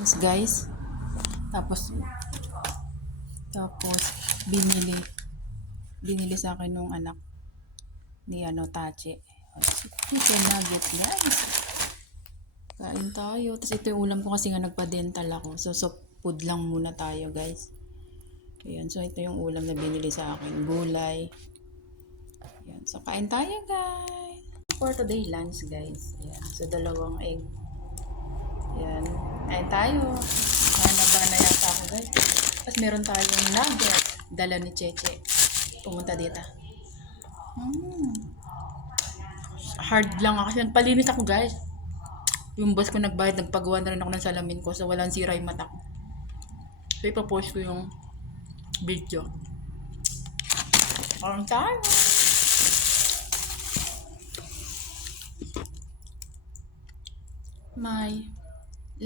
Yes, guys. Tapos, tapos, binili. Binili sa akin nung anak ni Tache. Chicken nugget, guys. Kain tayo. Tapos ito yung ulam ko kasi nga nagpa-dental ako. So, food lang muna tayo, guys. Ayan. So, ito yung ulam na binili sa akin. Gulay. Ayan. So, kain tayo, guys. For today lunch, guys. Ayan. So, 2 egg. Ayan. Kain tayo. Hanaba na yata ako, guys. Tapos meron tayong nugget. Dala ni Cheche. Pumunta dito. Hard lang ako. Kasi nagpalinis ako, guys. Yung boss ko nagbayad, nagpagawa na rin ako ng salamin ko. So, walang sira yung mata ko. So, ipapost ko yung video. Parang tayo. May